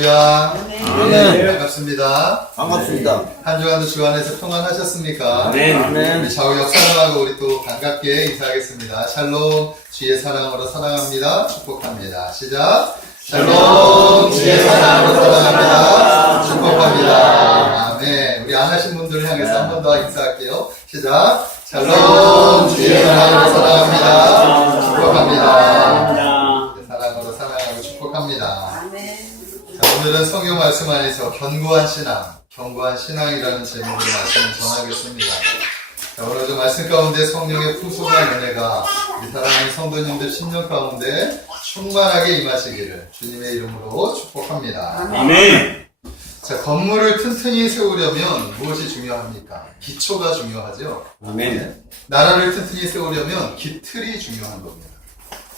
할렐루야. 네. 반갑습니다. 반갑습니다. 한 주간도 주 안에서 평안하셨습니까? 네. 우리 좌우역 사랑하고 우리 또 반갑게 인사하겠습니다. 샬롬, 주의 사랑으로 사랑합니다. 축복합니다. 시작. 샬롬, 주의 사랑으로 사랑합니다. 축복합니다. 아멘. 우리 안 하신 분들을 향해서 한 번 더 인사할게요. 시작. 샬롬, 주의 사랑으로 사랑합니다. 축복합니다. 사랑으로 사랑하고 축복합니다. 자, 오늘은 성경 말씀 안에서 견고한 신앙이라는 제목으로 말씀을 전하겠습니다. 자, 오늘도 말씀 가운데 성령의 풍성한 은혜가 우리 사랑하는 성도님들 심령 가운데 충만하게 임하시기를 주님의 이름으로 축복합니다. 아멘. 자, 건물을 튼튼히 세우려면 무엇이 중요합니까? 기초가 중요하죠. 아멘. 나라를 튼튼히 세우려면 기틀이 중요한 겁니다.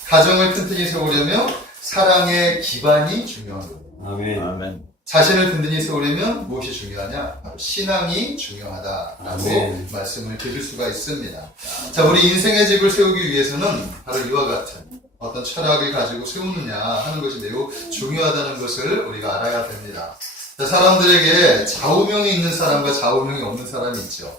가정을 튼튼히 세우려면 사랑의 기반이 중요한 겁니다. 아멘. 자신을 든든히 세우려면 무엇이 중요하냐? 바로 신앙이 중요하다라고 아멘. 말씀을 드릴 수가 있습니다. 자, 우리 인생의 집을 세우기 위해서는 바로 이와 같은 어떤 철학을 가지고 세우느냐 하는 것이 매우 중요하다는 것을 우리가 알아야 됩니다. 자, 사람들에게 좌우명이 있는 사람과 좌우명이 없는 사람이 있죠.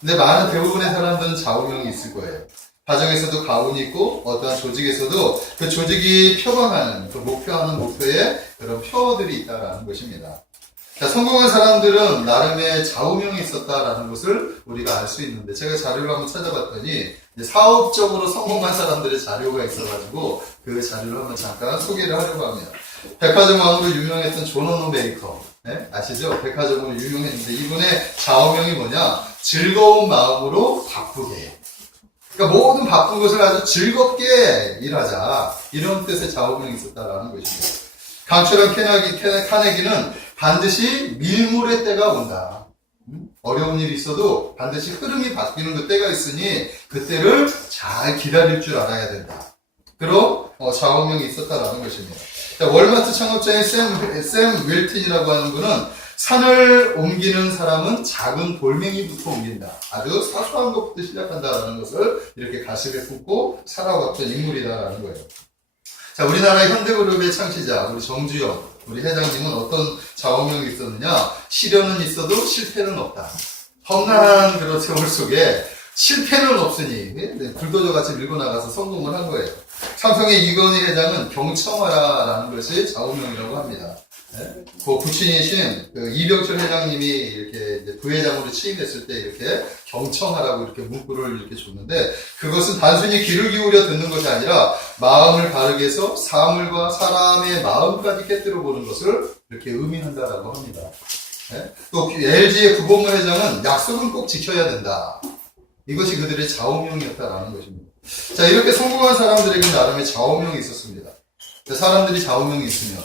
근데 많은 대부분의 사람들은 좌우명이 있을 거예요. 가정에서도 가훈이 있고 어떠한 조직에서도 그 조직이 표방하는 그 목표하는 목표에 그런 표어들이 있다라는 것입니다. 자, 성공한 사람들은 나름의 좌우명이 있었다라는 것을 우리가 알 수 있는데 제가 자료를 한번 찾아봤더니 사업적으로 성공한 사람들의 자료가 있어가지고 그 자료를 한번 잠깐 소개를 하려고 합니다. 백화점 왕으로 유명했던 존 오노 베이커, 네? 아시죠? 백화점으로 유명했는데 이분의 좌우명이 뭐냐? 즐거운 마음으로 바쁘게 해. 그러니까 모든 바쁜 것을 아주 즐겁게 일하자. 이런 뜻의 좌우명이 있었다라는 것입니다. 강철한 카네기는 반드시 밀물의 때가 온다. 어려운 일이 있어도 반드시 흐름이 바뀌는 그 때가 있으니 그때를 잘 기다릴 줄 알아야 된다. 그런 좌우명이 있었다라는 것입니다. 자, 월마트 창업자인 샘 윌튼이라고 하는 분은 산을 옮기는 사람은 작은 돌멩이부터 옮긴다. 아주 사소한 것부터 시작한다라는 것을 이렇게 가슴에 품고 살아왔던 인물이다라는 거예요. 자, 우리나라의 현대그룹의 창시자, 우리 정주영, 우리 회장님은 어떤 좌우명이 있었느냐? 시련은 있어도 실패는 없다. 험난한 그런 세월 속에 실패는 없으니 불도저 같이 밀고 나가서 성공을 한 거예요. 삼성의 이건희 회장은 경청하라라는 것이 좌우명이라고 합니다. 네? 그 부친이신 그 이병철 회장님이 이렇게 이제 부회장으로 취임했을 때 이렇게 경청하라고 이렇게 문구를 이렇게 줬는데 그것은 단순히 귀를 기울여 듣는 것이 아니라 마음을 바르게 해서 사물과 사람의 마음까지 깨뜨려 보는 것을 이렇게 의미한다라고 합니다. 네? 또 LG의 구본무 회장은 약속은 꼭 지켜야 된다. 이것이 그들의 좌우명이었다라는 것입니다. 자, 이렇게 성공한 사람들에게 나름의 좌우명이 있었습니다. 사람들이 좌우명이 있으면,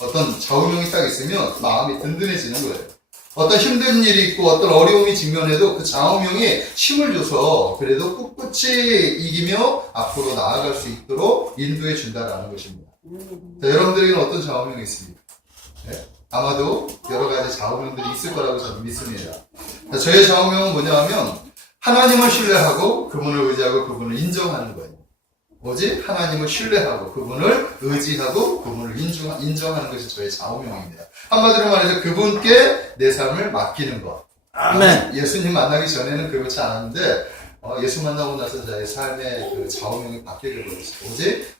어떤 좌우명이 딱 있으면 마음이 든든해지는 거예요. 어떤 힘든 일이 있고 어떤 어려움이 직면해도 그 좌우명이 힘을 줘서 그래도 꿋꿋이 이기며 앞으로 나아갈 수 있도록 인도해 준다라는 것입니다. 자, 여러분들에게는 어떤 좌우명이 있습니까? 아마도 여러 가지 좌우명들이 있을 거라고 저는 믿습니다. 자, 저의 좌우명은 뭐냐 하면 하나님을 신뢰하고 그분을 의지하고 그분을 인정하는 거예요. 오직 하나님을 신뢰하고 그분을 의지하고 그분을 인정하는 것이 저의 좌우명입니다. 한마디로 말해서 그분께 내 삶을 맡기는 것. 아멘. 예수님 만나기 전에는 그렇지 않았는데 예수 만나고 나서 저의 삶의 그 좌우명이 바뀌게 되었어요. 오직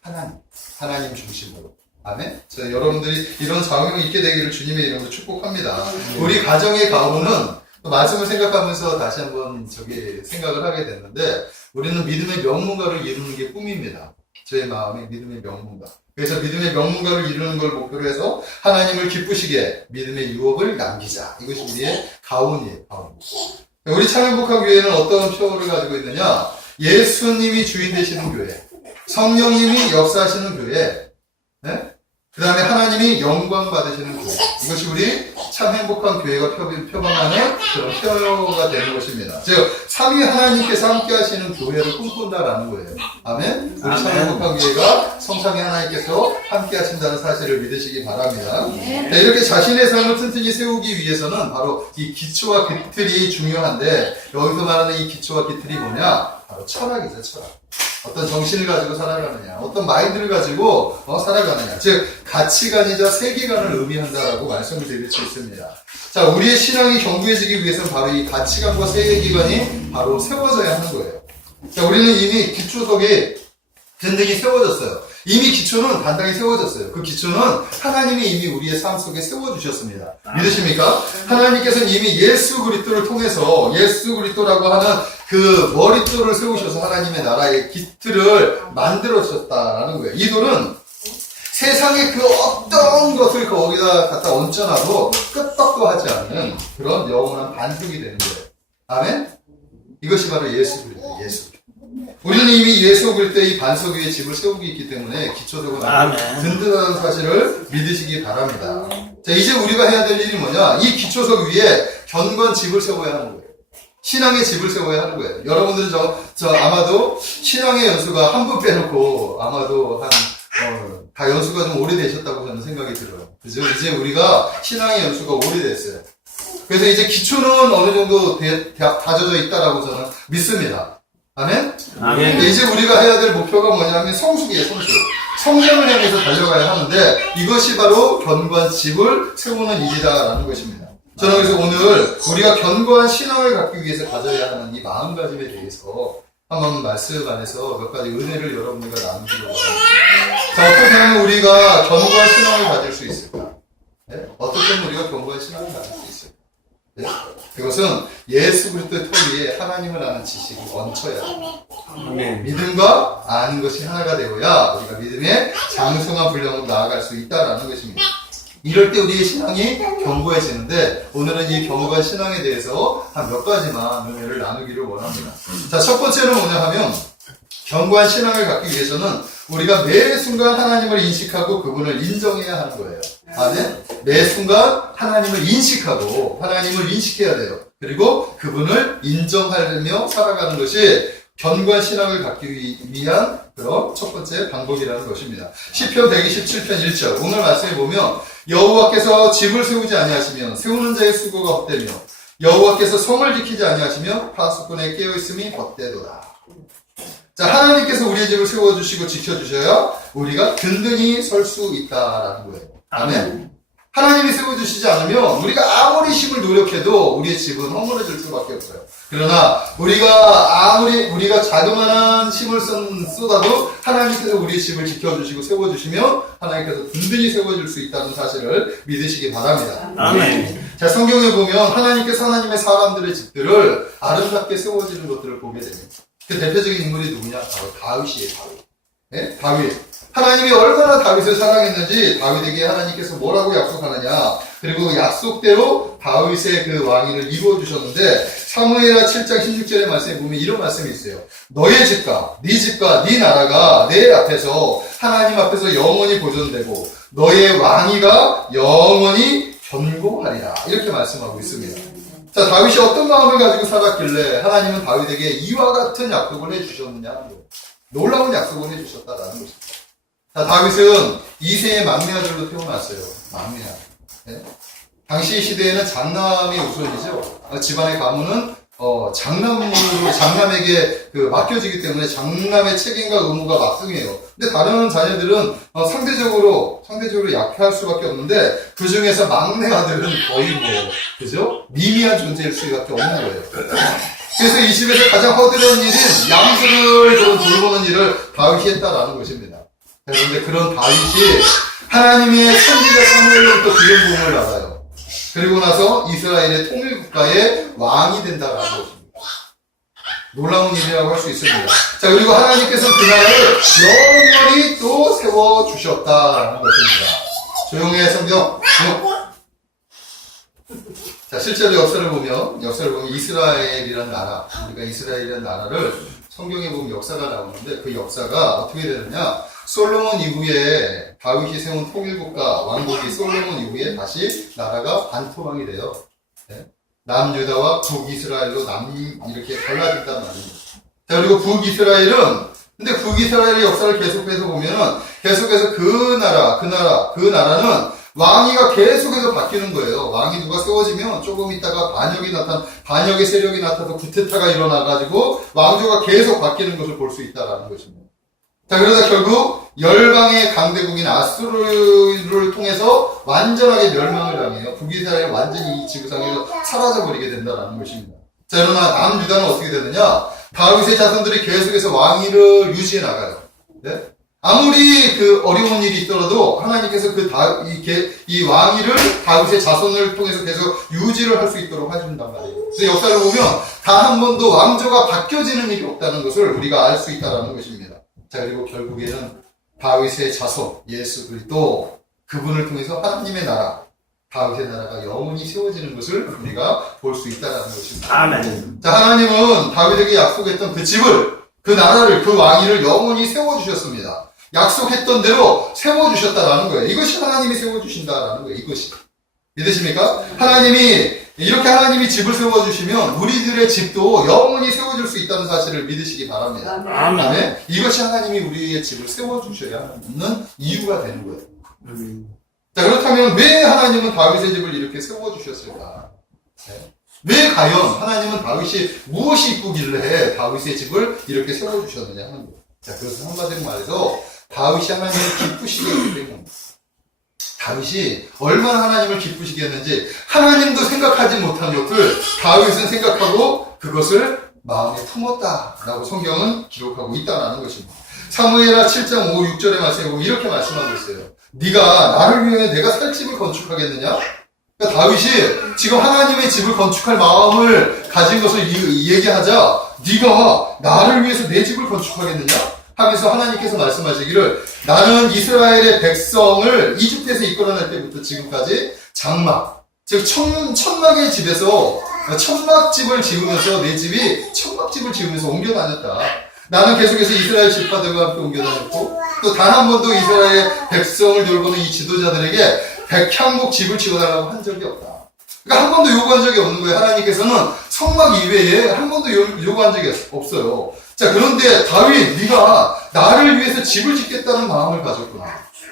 하나님 중심으로. 아멘. 저 여러분들이 이런 좌우명이 있게 되기를 주님의 이름으로 축복합니다. 우리 가정의 가훈은 말씀을 생각하면서 다시 한번 생각을 하게 됐는데 우리는 믿음의 명문가를 이루는 게 꿈입니다. 저의 마음에 믿음의 명문가. 그래서 믿음의 명문가를 이루는 걸 목표로 해서 하나님을 기쁘시게 믿음의 유업을 남기자. 이것이 우리의 가훈이에요. 가훈. 우리 참행복합교회는 어떤 표어를 가지고 있느냐? 예수님이 주인 되시는 교회, 성령님이 역사하시는 교회, 그 다음에 하나님이 영광 받으시는 교회. 이것이 우리 참 행복한 교회가 표방하는 그런 표어가 되는 것입니다. 즉, 삼위 하나님께서 함께 하시는 교회를 꿈꾼다라는 거예요. 아멘? 우리 참 행복한 교회가 성삼위 하나님께서 함께 하신다는 사실을 믿으시기 바랍니다. 네, 이렇게 자신의 삶을 튼튼히 세우기 위해서는 바로 이 기초와 기틀이 중요한데, 여기서 말하는 이 기초와 기틀이 뭐냐? 바로 철학이죠, 철학. 어떤 정신을 가지고 살아가느냐, 어떤 마인드를 가지고 살아가느냐. 즉 가치관이자 세계관을 의미한다라고 말씀을 드릴 수 있습니다. 자, 우리의 신앙이 견고해지기 위해서는 바로 이 가치관과 세계관이 바로 세워져야 하는 거예요. 자, 우리는 이미 기초석에 든든히 세워졌어요. 이미 기초는 단단히 세워졌어요. 그 기초는 하나님이 이미 우리의 삶 속에 세워주셨습니다. 믿으십니까? 하나님께서는 이미 예수 그리스도를 통해서 예수 그리스도라고 하는 그 머릿돌을 세우셔서 하나님의 나라의 기틀을 만들어주셨다라는 거예요. 이 돌은 세상의 그 어떤 것을 거기다 갖다 얹혀놔도 끄떡도 하지 않는 그런 영원한 반석이 되는 거예요. 아멘? 이것이 바로 예수 그리스도, 예수. 우리는 이미 예수 그리스도의 반석 위에 집을 세우고 있기 때문에 기초적으로 든든한 사실을 믿으시기 바랍니다. 자, 이제 우리가 해야 될 일이 뭐냐? 이 기초석 위에 견고한 집을 세워야 하는 거예요. 신앙의 집을 세워야 하는 거예요. 여러분들은 아마도 신앙의 연수가 한 분 빼놓고 아마도 다 연수가 좀 오래되셨다고 저는 생각이 들어요. 그죠? 이제 우리가 신앙의 연수가 오래됐어요. 그래서 이제 기초는 어느 정도 다져져 있다라고 저는 믿습니다. 아멘? 아멘. 이제 우리가 해야 될 목표가 뭐냐면 성숙이에요, 성숙. 성장을 향해서 달려가야 하는데 이것이 바로 견고한 집을 세우는 일이다라는 것입니다. 저는 그래서 오늘 우리가 견고한 신앙을 갖기 위해서 가져야 하는 이 마음가짐에 대해서 한번 말씀 안에서 몇 가지 은혜를 여러분들과 나누기로 합니다. 자, 어떻게 하면 우리가 견고한 신앙을 가질 수 있을까? 네? 어떻게 하면 우리가 견고한 신앙을 가질 수 있을까? 네? 그것은 예수 그리스도의 터 위에 하나님을 아는 지식이 얹혀야 합니다. 믿음과 아는 것이 하나가 되어야 우리가 믿음의 장성한 분량으로 나아갈 수 있다라는 것입니다. 이럴 때 우리의 신앙이 견고해지는데 오늘은 이 견고한 신앙에 대해서 한 몇 가지만 은혜를 나누기를 원합니다. 자, 첫 번째는 뭐냐 하면 견고한 신앙을 갖기 위해서는 우리가 매 순간 하나님을 인식하고 그분을 인정해야 하는 거예요. 아멘? 매 순간 하나님을 인식하고 하나님을 인식해야 돼요. 그리고 그분을 인정하며 살아가는 것이 견고한 신앙을 갖기 위한 그런 첫 번째 방법이라는 것입니다. 시편 127편 1절 오늘 말씀에 보면 여호와께서 집을 세우지 아니하시면 세우는 자의 수고가 헛되며 여호와께서 성을 지키지 아니하시면 파수꾼의 깨어있음이 헛되도다. 자, 하나님께서 우리의 집을 세워주시고 지켜주셔야 우리가 든든히 설 수 있다라는 거예요. 아멘. 하나님이 세워주시지 않으면 우리가 아무리 힘을 노력해도 우리의 집은 허물어질 수밖에 없어요. 그러나 우리가 자그마한 힘을 쏟아도 하나님께서 우리의 집을 지켜주시고 세워주시면 하나님께서 든든히 세워줄 수 있다는 사실을 믿으시기 바랍니다. 아멘. 자, 성경에 보면 하나님께서 하나님의 사람들의 집들을 아름답게 세워지는 것들을 보게 됩니다. 그 대표적인 인물이 누구냐? 바로 다윗이에요, 다윗. 네? 다윗. 하나님이 얼마나 다윗을 사랑했는지 다윗에게 하나님께서 뭐라고 약속하느냐. 그리고 약속대로 다윗의 그 왕위를 이루어주셨는데 사무엘하 7장 16절의 말씀에 보면 이런 말씀이 있어요. 너의 집과 네 나라가 내 앞에서 하나님 앞에서 영원히 보존되고 너의 왕위가 영원히 견고하리라. 이렇게 말씀하고 있습니다. 자, 다윗이 어떤 마음을 가지고 살았길래 하나님은 다윗에게 이와 같은 약속을 해주셨느냐 하는 거예요. 놀라운 약속을 해주셨다라는 것입니다. 자, 다윗은 2세의 막내 아들로 태어났어요. 막내 아들. 네? 당시 시대에는 장남이 우선이죠. 집안의 가문은 장남에게 맡겨지기 때문에 장남의 책임과 의무가 막중해요. 근데 다른 자녀들은 상대적으로 약할 수밖에 없는데 그 중에서 막내 아들은 거의 그죠? 미미한 존재일 수밖에 없는 거예요. 그래서 이 집에서 가장 허드렛 일인 양수를 돌보는 일을 다윗이 했다라는 것입니다. 그런데 그런 다윗이 하나님의 선지자 사무엘로부터 기름 부음을 받아요. 그리고 나서 이스라엘의 통일국가의 왕이 된다라는 것입니다. 놀라운 일이라고 할 수 있습니다. 자, 그리고 하나님께서 그 나라를 영원히 또 세워주셨다라는 것입니다. 조용히 성경. 자, 실제로 역사를 보면 이스라엘이라는 나라, 우리가 이스라엘이라는 나라를 성경에 보면 역사가 나오는데 그 역사가 어떻게 되느냐? 솔로몬 이후에 다윗이 세운 통일국가 왕국이 솔로몬 이후에 다시 나라가 반토막이 돼요. 네? 남유다와 북이스라엘로 이렇게 갈라진다는 말입니다. 자, 그리고 근데 북이스라엘의 역사를 계속해서 보면은 계속해서 그 나라는 왕위가 계속해서 바뀌는 거예요. 왕이 누가 세워지면 조금 있다가 반역의 세력이 나타나서 구테타가 일어나가지고 왕조가 계속 바뀌는 것을 볼 수 있다라는 것입니다. 자, 그러다 결국 열방의 강대국인 아수르를 통해서 완전하게 멸망을 당해요. 북이스라엘이 완전히 이 지구상에서 사라져버리게 된다는 것입니다. 자, 그러나 남유다는 어떻게 되느냐? 다윗의 자손들이 계속해서 왕위를 유지해 나가요. 네? 아무리 그 어려운 일이 있더라도 하나님께서 이 왕위를 다윗의 자손을 통해서 계속 유지를 할 수 있도록 해준단 말이에요. 그래서 역사를 보면 단 한 번도 왕조가 바뀌어지는 일이 없다는 것을 우리가 알 수 있다는 것입니다. 자, 그리고 결국에는 다윗의 자손 예수 그리스도 그분을 통해서 하나님의 나라 다윗의 나라가 영원히 세워지는 것을 우리가 볼 수 있다는 것입니다. 아멘. 자, 하나님은 다윗에게 약속했던 그 집을, 그 나라를, 그 왕위를 영원히 세워주셨습니다. 약속했던 대로 세워주셨다라는 거예요. 이것이 하나님이 세워주신다라는 거예요. 이것이. 믿으십니까? 이렇게 하나님이 집을 세워주시면 우리들의 집도 영원히 세워줄 수 있다는 사실을 믿으시기 바랍니다. 아멘. 이것이 하나님이 우리의 집을 세워주셔야 하는 이유가 되는 거예요. 자, 그렇다면 왜 하나님은 다윗의 집을 이렇게 세워주셨을까? 네. 왜 과연 하나님은 다윗이 무엇이 이쁘길래 다윗의 집을 이렇게 세워주셨느냐 하는 거예요. 자, 그것은 한마디로 말해서 다윗이 하나님을 기쁘시게 했기 때문입니다. 다윗이 얼마나 하나님을 기쁘시게 했는지 하나님도 생각하지 못한 것을 다윗은 생각하고 그것을 마음에 품었다라고 성경은 기록하고 있다는 것입니다. 사무엘하 7장 5, 6절의 말씀에 보면 이렇게 말씀하고 있어요. 네가 나를 위해 내가 살 집을 건축하겠느냐? 그러니까 다윗이 지금 하나님의 집을 건축할 마음을 가진 것을 얘기하자 네가 나를 위해서 내 집을 건축하겠느냐? 하면서 하나님께서 말씀하시기를 나는 이스라엘의 백성을 이집트에서 이끌어낼 때부터 지금까지 장막, 즉 천막의 집에서 천막집을 지으면서 내 집이 천막집을 지으면서 옮겨 다녔다. 나는 계속해서 이스라엘 지파들과 함께 옮겨 다녔고 또 단 한 번도 이스라엘의 백성을 돌보는 이 지도자들에게 백향목 집을 지어달라고 한 적이 없다. 그러니까 한 번도 요구한 적이 없는 거예요. 하나님께서는 성막 이외에 한 번도 요구한 적이 없어요. 자, 그런데 다윗, 네가 나를 위해서 집을 짓겠다는 마음을 가졌구나.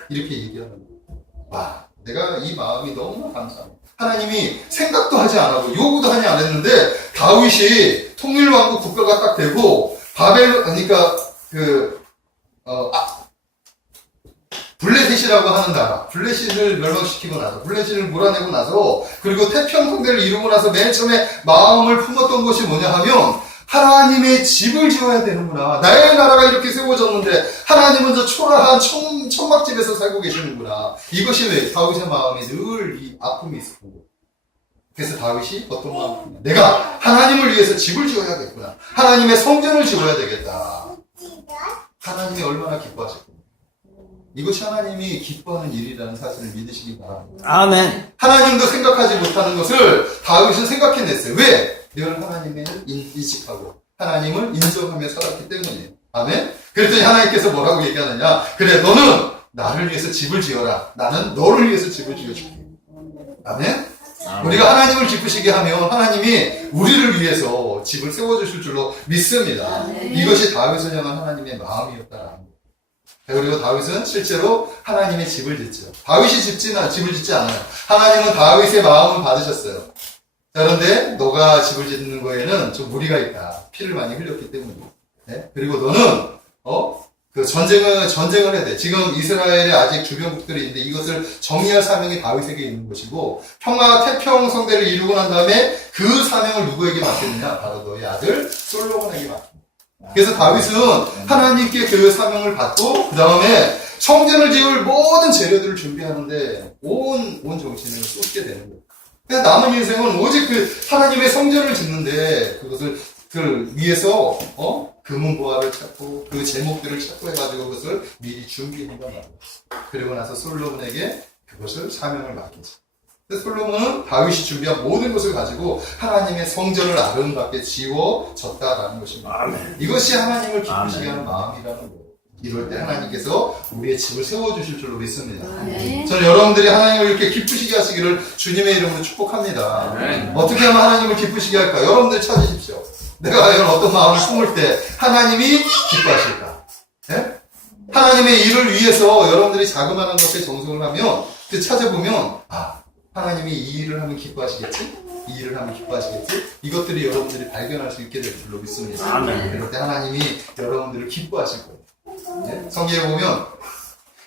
이렇게 얘기하는 거예요. 와, 내가 이 마음이 너무나 감사합니다. 하나님이 생각도 하지 않았고 요구도 하지 않았는데 다윗이 통일왕국 국가가 딱 되고 그러니까 블레셋이라고 하는 나라, 블레셋을 멸망시키고 나서, 블레셋을 몰아내고 나서, 그리고 태평성대를 이루고 나서 맨 처음에 마음을 품었던 것이 뭐냐 하면, 하나님의 집을 지어야 되는구나. 나의 나라가 이렇게 세워졌는데, 하나님은 저 초라한 천막집에서 살고 계시는구나. 이것이 왜 다윗의 마음에 늘 이 아픔이 있었던 거예요. 그래서 다윗이 어떤 마음이냐. 내가 하나님을 위해서 집을 지어야겠구나. 하나님의 성전을 지어야 되겠다. 하나님이 얼마나 기뻐하셨구나. 이것이 하나님이 기뻐하는 일이라는 사실을 믿으시기 바랍니다. 아멘. 하나님도 생각하지 못하는 것을 다윗은 생각해냈어요. 왜? 늘 하나님을 인식하고 하나님을 인정하며 살았기 때문이에요. 아멘? 그랬더니 하나님께서 뭐라고 얘기하느냐? 그래, 너는 나를 위해서 집을 지어라. 나는 너를 위해서 집을 지어줄게. 아멘? 우리가 하나님을 기쁘시게 하면 하나님이 우리를 위해서 집을 세워주실 줄로 믿습니다. 이것이 다윗을 향한 하나님의 마음이었다라는 거예요. 그리고 다윗은 실제로 하나님의 집을 짓죠. 다윗이 집을 짓지 않아요. 하나님은 다윗의 마음을 받으셨어요. 그런데 너가 집을 짓는 거에는 좀 무리가 있다. 피를 많이 흘렸기 때문에. 네? 그리고 너는 전쟁을 해야 돼. 지금 이스라엘에 아직 주변국들이 있는데 이것을 정의할 사명이 다윗에게 있는 것이고 태평 성대를 이루고 난 다음에 그 사명을 누구에게 맡겼느냐? 바로 너의 아들 솔로몬에게 맡깁니다. 그래서 다윗은 하나님께 그 사명을 받고 그 다음에 성전을 지을 모든 재료들을 준비하는데 온 정신을 쏟게 되는 거예요. 그래서 남은 인생은 오직 그 하나님의 성전을 짓는데 그것을 위해서 금은보화를 찾고 그 제목들을 찾고 해가지고 그것을 미리 준비한단 말이에요. 그리고 나서 솔로몬에게 그것을 사명을 맡기죠. 솔로몬은 다윗이 준비한 모든 것을 가지고 하나님의 성전을 아름답게 지워졌다라는 것입니다. 아멘. 이것이 하나님을 기쁘시게 하는 마음이라는 거예요. 이럴 때 하나님께서 우리의 집을 세워주실 줄로 믿습니다. 저는 여러분들이 하나님을 이렇게 기쁘시게 하시기를 주님의 이름으로 축복합니다. 어떻게 하면 하나님을 기쁘시게 할까? 여러분들 찾으십시오. 내가 과연 어떤 마음을 품을 때 하나님이 기뻐하실까? 네? 하나님의 일을 위해서 여러분들이 자그마한 것에 정성을 하면 그 찾아보면 하나님이 이 일을 하면 기뻐하시겠지? 이 일을 하면 기뻐하시겠지? 이것들이 여러분들이 발견할 수 있게 될 줄로 믿습니다. 아멘. 그럴 때 하나님이 여러분들을 기뻐하실 거예요. 네? 성경에 보면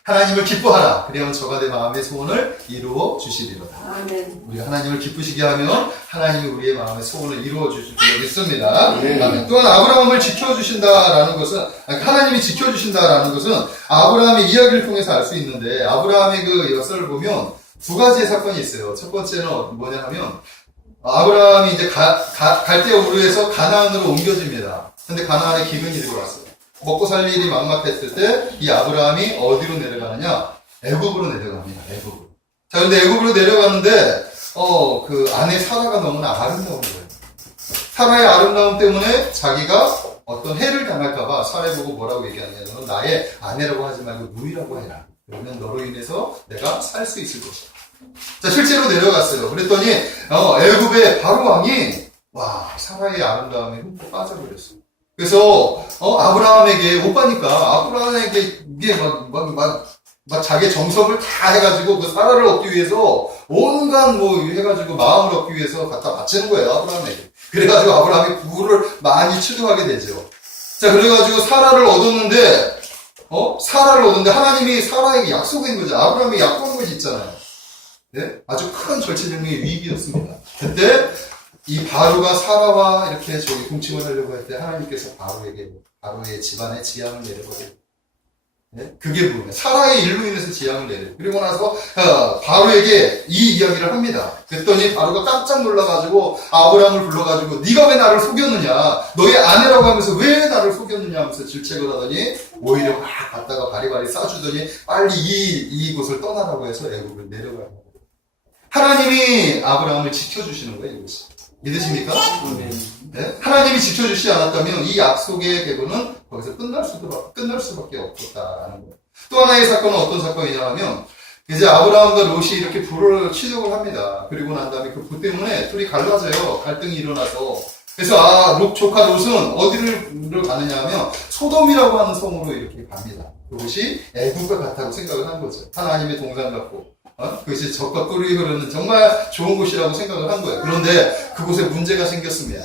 하나님을 기뻐하라. 그리하면 저가 내 마음의 소원을 이루어 주시리로다. 아멘. 우리가 하나님을 기쁘시게 하면 하나님이 우리의 마음의 소원을 이루어 주실 줄 믿습니다. 네. 아멘. 또한 아브라함을 지켜주신다라는 것은 하나님이 지켜주신다라는 것은 아브라함의 이야기를 통해서 알 수 있는데 아브라함의 그 역사를 보면 두 가지의 사건이 있어요. 첫 번째는 뭐냐 하면 아브라함이 이제 갈대우르에서 가나안으로 옮겨집니다. 근데 가나안에 기근이 들어왔어요. 먹고 살 일이 막막했을 때 이 아브라함이 어디로 내려가느냐? 애굽으로 내려갑니다. 애굽으로. 자, 근데 애굽으로 내려가는데 그 아내 사라가 너무나 아름다운 거예요. 사라의 아름다움 때문에 자기가 어떤 해를 당할까봐 사라에 보고 뭐라고 얘기하느냐? 너는 나의 아내라고 하지 말고 누이라고 해라. 그러면 너로 인해서 내가 살 수 있을 것이다. 자, 실제로 내려갔어요. 그랬더니 애굽의 바로 왕이 사라의 아름다움에 흠뻑 빠져버렸어요. 그래서 아브라함에게 오빠니까 아브라함에게 이게 막 자기의 정성을 다 해가지고 그 사라를 얻기 위해서 온갖 해가지고 마음을 얻기 위해서 갖다 바치는 거예요, 아브라함에게. 그래가지고 아브라함이 부를 많이 추동하게 되죠. 자, 그래가지고 사라를 얻었는데 하나님이 사라에게 약속한 거죠. 아브라함이 약속한 것이 있잖아요. 네? 아주 큰 절체절명의 위기였습니다. 그때 이 바로가 사라와 이렇게 공침을 하려고 할 때 하나님께서 바로의 집안에 재앙을 내려버려요. 네? 그게 뭐냐? 사라의 일로 인해서 재앙을 내려요. 그리고 나서 바로에게 이 이야기를 합니다. 그랬더니 바로가 깜짝 놀라가지고 아브라함을 불러가지고 네가 왜 나를 속였느냐? 너의 아내라고 하면서 왜 나를 속였느냐 하면서 질책을 하더니 오히려 막 갔다가 바리바리 싸주더니 빨리 이곳을 떠나라고 해서 애굽을 내려가요. 하나님이 아브라함을 지켜주시는 거예요, 이것이. 믿으십니까? 네? 하나님이 지켜주시지 않았다면 이 약속의 계보는 거기서 끝날 수밖에 없었다라는 거예요. 또 하나의 사건은 어떤 사건이냐 하면 이제 아브라함과 롯이 이렇게 불을 취득을 합니다. 그리고 난 다음에 그 불 때문에 둘이 갈라져요. 갈등이 일어나서. 그래서 롯 조카 롯은 어디를 가느냐 하면 소돔이라고 하는 성으로 이렇게 갑니다. 그것이 애국과 같다고 생각을 한 거죠. 하나님의 동산 같고. 그것이 적과 꿀이 흐르는 정말 좋은 곳이라고 생각을 한 거예요. 그런데 그곳에 문제가 생겼습니다.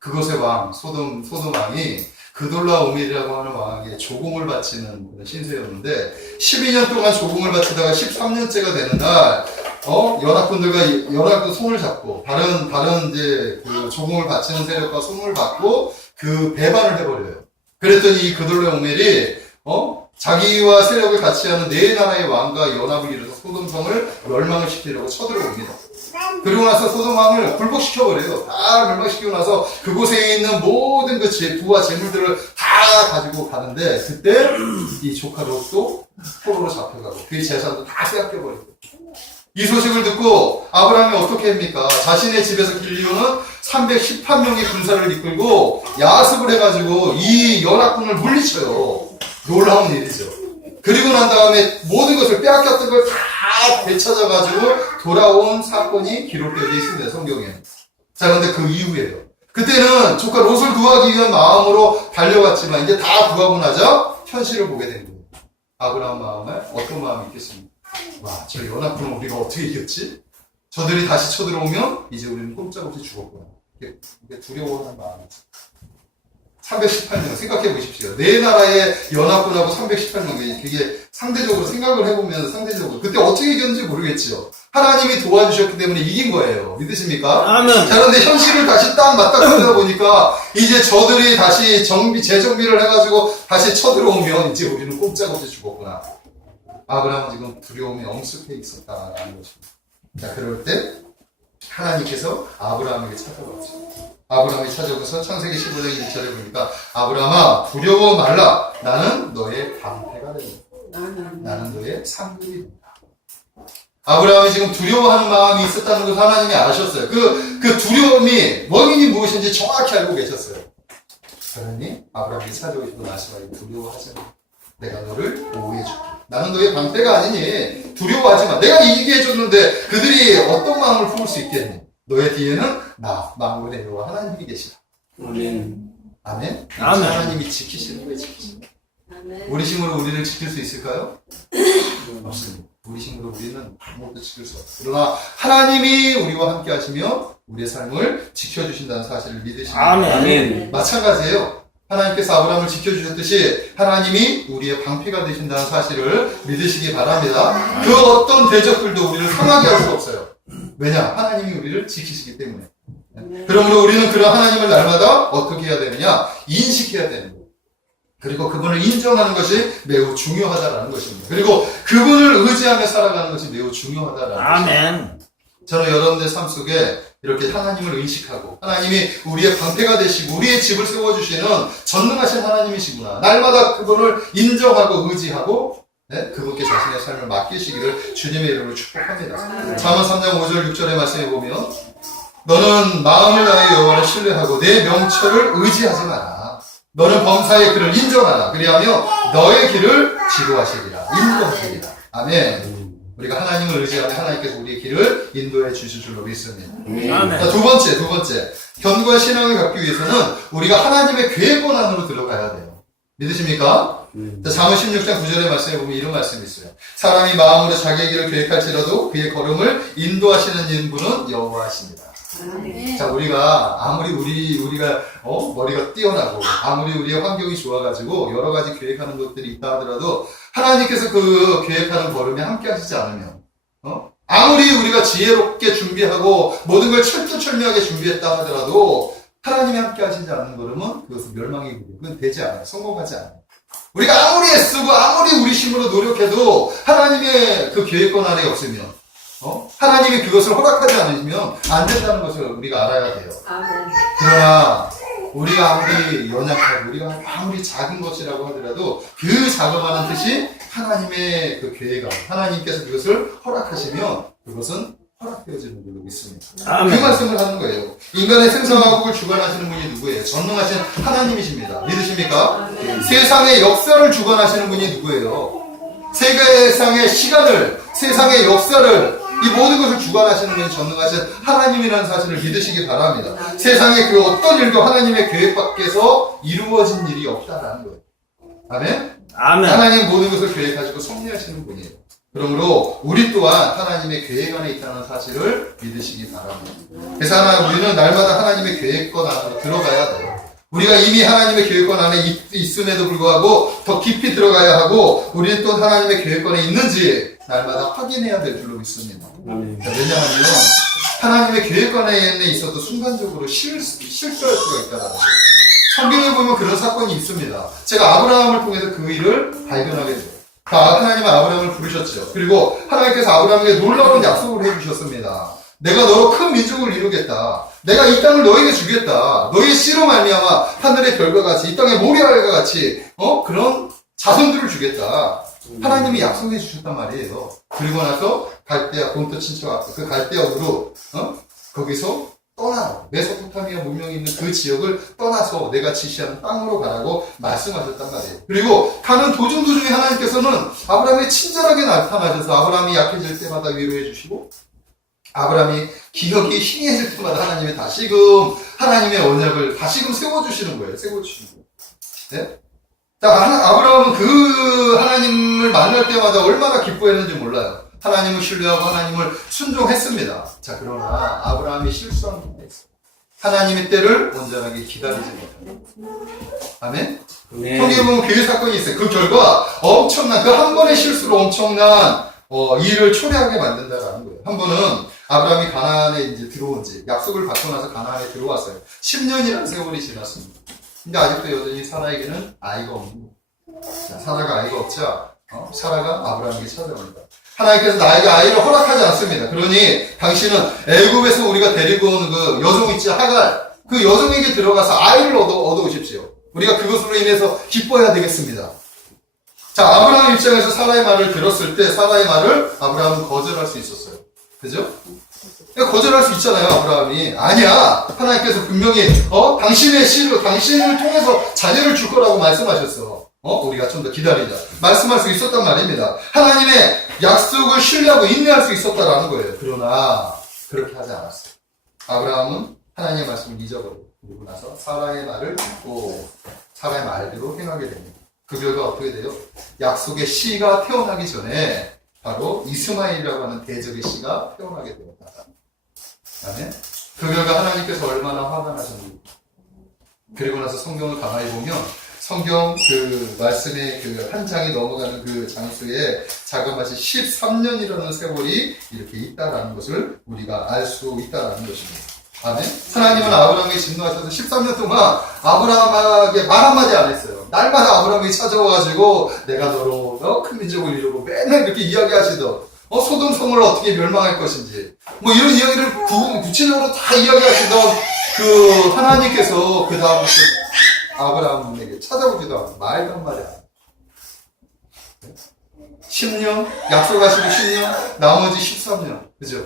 그곳의 왕, 소돔 왕이 그돌라오밀이라고 하는 왕에게 조공을 바치는 그런 신세였는데 12년 동안 조공을 바치다가 13년째가 되는 날 연합군들과 손을 잡고 다른 이제 그 조공을 바치는 세력과 손을 받고 그 배반을 해버려요. 그랬더니 이 그돌라오밀이 자기와 세력을 같이 하는 네 나라의 왕과 연합을 이뤄서 소돔성을 멸망을 시키려고 쳐들어옵니다. 그리고 나서 소돔왕을 굴복시켜버려요. 다 멸망시키고 나서 그곳에 있는 모든 그 부와 재물들을 다 가지고 가는데 그때 이 조카 롯도 포로로 잡혀가고 그의 재산도 다 빼앗겨버리고 이 소식을 듣고 아브라함이 어떻게 합니까? 자신의 집에서 길리오는 318명의 군사를 이끌고 야습을 해가지고 이 연합군을 물리쳐요. 놀라운 일이죠. 그리고 난 다음에 모든 것을 빼앗겼던 걸 다 되찾아가지고 돌아온 사건이 기록되어 있습니다, 성경에. 자, 근데 그 이후에요. 그때는 조카 롯을 구하기 위한 마음으로 달려갔지만 이제 다 구하고 나자 현실을 보게 된 거예요. 아브라함 마음에 어떤 마음이 있겠습니까? 저 연합군을 우리가 어떻게 이겼지? 저들이 다시 쳐들어오면 이제 우리는 꼼짝없이 죽었구나. 이게 두려워하는 마음이죠. 318명 생각해 보십시오. 네 나라의 연합군하고 318명 그게 상대적으로 생각을 해보면 상대적으로 그때 어떻게 이겼는지 모르겠지요. 하나님이 도와주셨기 때문에 이긴 거예요. 믿으십니까? 아멘. 자, 그런데 현실을 다시 딱 맞닥뜨리다 보니까 이제 저들이 다시 재정비를 해가지고 다시 쳐들어오면 이제 우리는 꼼짝없이 죽었구나. 아브라함은 지금 두려움에 엄습해 있었다라는 것입니다. 자, 그럴 때 하나님께서 아브라함에게 찾아왔죠. 아브라함이 찾아오셔서 창세기 15장 1절에 보니까 아브라함아 두려워 말라. 나는 너의 방패가 된다. 나는 너의 상급이 된다. 아브라함이 지금 두려워하는 마음이 있었다는 것을 하나님이 아셨어요. 그 두려움이 원인이 무엇인지 정확히 알고 계셨어요. 그러니 아브라함이 찾아오시고 나시마에 두려워하지 마. 내가 너를 보호해줄게. 나는 너의 방패가 아니니 두려워하지 마. 내가 이기게 해줬는데 그들이 어떤 마음을 품을 수 있겠니? 너의 뒤에는 나, 만군의 여호와 하나님이 계시다. 아멘. 아멘. 아멘. 하나님이 지키시는 거예요, 지키시는. 아멘. 우리 힘으로 우리를 지킬 수 있을까요? 없습니다. 우리 힘으로 우리는 아무것도 지킬 수 없어요. 그러나 하나님이 우리와 함께 하시며 우리의 삶을 지켜주신다는 사실을 믿으시면 아멘. 마찬가지예요. 하나님께서 아브라함을 지켜주셨듯이 하나님이 우리의 방패가 되신다는 사실을 믿으시기 바랍니다. 그 어떤 대적들도 우리를 상하게 할 수 없어요. 왜냐? 하나님이 우리를 지키시기 때문에. 그러므로 우리는 그런 하나님을 날마다 어떻게 해야 되느냐? 인식해야 되는 거예요. 그리고 그분을 인정하는 것이 매우 중요하다라는 것입니다. 그리고 그분을 의지하며 살아가는 것이 매우 중요하다라는 것입니다. 아멘. 저는 여러분들 삶 속에 이렇게 하나님을 의식하고 하나님이 우리의 방패가 되시고 우리의 집을 세워주시는 전능하신 하나님이시구나. 날마다 그분을 인정하고 의지하고 그분께 자신의 삶을 맡기시기를 주님의 이름으로 축복합니다. 잠언 3장 5절 6절의 말씀에 보면 너는 마음을 다해 여호와를 신뢰하고 내 명철을 의지하지 마라. 너는 범사의 그를 인정하라. 그리하며 너의 길을 지도하시리라. 인도하시리라. 아멘. 우리가 하나님을 의지하면 하나님께서 우리의 길을 인도해 주실 줄로 믿습니다. 아멘. 자, 두 번째. 견고한 신앙을 갖기 위해서는 우리가 하나님의 계획권 안으로 들어가야 돼요. 믿으십니까? 자, 잠언 16장 9절의 말씀에 보면 이런 말씀이 있어요. 사람이 마음으로 자기의 길을 계획할지라도 그의 걸음을 인도하시는 인분은 여호와이십니다. 자, 우리가 아무리 우리가 머리가 뛰어나고 아무리 우리의 환경이 좋아가지고 여러 가지 계획하는 것들이 있다 하더라도 하나님께서 그 계획하는 걸음에 함께 하시지 않으면 아무리 우리가 지혜롭게 준비하고 모든 걸 철두철미하게 준비했다 하더라도 하나님이 함께 하시지 않는 걸음은 그것은 멸망의 길이에요. 그건 되지 않아요. 성공하지 않아요. 우리가 아무리 애쓰고 아무리 우리 힘으로 노력해도 하나님의 그 계획권 안에 없으면 하나님이 그것을 허락하지 않으시면 안 된다는 것을 우리가 알아야 돼요. 그러나 우리가 아무리 연약하고 우리가 아무리 작은 것이라고 하더라도 그 자그마한 뜻이 하나님의 그 계획, 하나님께서 그것을 허락하시면 그것은 허락되어지는 걸로 믿습니다. 아멘. 그 말씀을 하는 거예요. 인간의 생사화복을 주관하시는 분이 누구예요? 전능하신 하나님이십니다. 믿으십니까? 세상의 역사를 주관하시는 분이 누구예요? 세상의 시간을, 세상의 역사를, 이 모든 것을 주관하시는 분이 전능하신 하나님이라는 사실을 믿으시기 바랍니다. 세상의 그 어떤 일도 하나님의 계획 밖에서 이루어진 일이 없다라는 거예요. 아멘? 아멘. 하나님 모든 것을 계획하시고 섭리하시는 분이에요. 그러므로 우리 또한 하나님의 계획 안에 있다는 사실을 믿으시기 바랍니다. 그래서 우리는 날마다 하나님의 계획권 안으로 들어가야 돼요. 우리가 이미 하나님의 계획권 안에 있음에도 불구하고 더 깊이 들어가야 하고 우리는 또 하나님의 계획권에 있는지 날마다 확인해야 될 줄로 믿습니다. 왜냐하면 하나님의 계획권에 있어도 순간적으로 실수할 수가 있다는 거예요. 성경에 보면 그런 사건이 있습니다. 제가 아브라함을 통해서 그 일을 발견하게 돼요. 하나님은 아브라함을 부르셨죠. 그리고 하나님께서 아브라함에게 놀라운 약속을 해주셨습니다. 내가 너로 큰 민족을 이루겠다. 내가 이 땅을 너에게 주겠다. 너의 씨로 말미암아 하늘의 별과 같이 이 땅의 모래알과 같이 그런 자손들을 주겠다. 하나님이 약속해 주셨단 말이에요. 그리고 나서 갈대아 본토 친척 앞에 그 갈대아으로 거기서 떠나라. 메소포타미아 문명이 있는 그 지역을 떠나서 내가 지시하는 땅으로 가라고 말씀하셨단 말이에요. 그리고 가는 도중 도중에 하나님께서는 아브라함에 친절하게 나타나셔서 아브라함이 약해질 때마다 위로해 주시고 아브라함이 기억이 희미해질 때마다 하나님이 다시금 하나님의 언약을 다시금 세워주시는 거예요. 세워주시는 거예요. 네? 자, 아브라함은 그 하나님을 만날 때마다 얼마나 기뻐했는지 몰라요. 하나님을 신뢰하고 하나님을 순종했습니다. 자, 그러나 아브라함이 실수한 부분이 있어요. 하나님의 때를 온전하게 기다리지 못합니다. 아멘? 네. 성경에 보면 그 사건이 있어요. 그 결과 엄청난, 그 한 번의 실수로 엄청난 일을 초래하게 만든다라는 거예요. 한 번은 아브라함이 가나안에 이제 들어온 지, 약속을 받고 나서 가나안에 들어왔어요. 10년이라는 세월이 지났습니다. 근데 아직도 여전히 사라에게는 아이가 없는 거예요. 자, 사라가 아이가 없자, 사라가 아브라함에게 찾아옵니다. 하나님께서 나에게 아이를 허락하지 않습니다. 그러니 당신은 애굽에서 우리가 데리고 온 그 여종 있지, 하갈, 그 여종에게 들어가서 아이를 얻어오십시오. 우리가 그것으로 인해서 기뻐해야 되겠습니다. 자, 아브라함 입장에서 사라의 말을 들었을 때 사라의 말을 아브라함은 거절할 수 있었어요. 그죠? 거절할 수 있잖아요, 아브라함이. 아니야. 하나님께서 분명히, 당신의 씨로, 당신을 통해서 자녀를 줄 거라고 말씀하셨어. 우리가 좀 더 기다리자. 말씀할 수 있었단 말입니다. 하나님의 약속을 신뢰하고 인내할 수 있었다라는 거예요. 그러나, 그렇게 하지 않았어요. 아브라함은 하나님의 말씀을 잊어버리고, 그리고 나서 사라의 말을 듣고, 사라의 말대로 행하게 됩니다. 그 결과 어떻게 돼요? 약속의 씨가 태어나기 전에 바로 이스마엘이라고 하는 대적의 씨가 태어나게 되었다. 아멘. 그 결과 하나님께서 얼마나 화가 나셨는지. 그리고 나서 성경을 가만히 보면 성경 그 말씀의 그 한 장이 넘어가는 그 장수에 자그마치 13년이라는 세월이 이렇게 있다라는 것을 우리가 알 수 있다라는 것입니다. 아멘. 하나님은 아브라함에게 진노하셔서 13년 동안 아브라함에게 말 한마디 안 했어요. 날마다 아브라함이 찾아와가지고 내가 너로 큰 민족을 이루고 맨날 이렇게 이야기하시던 소돔 성을 어떻게 멸망할 것인지 뭐 이런 이야기를 구체적으로 다 이야기하시던 그 하나님께서 그 다음부터 아브라함에게 찾아오지도 않고 말도 한 마디 안 해요. 10년 약속하시고 10년 나머지 13년 그죠?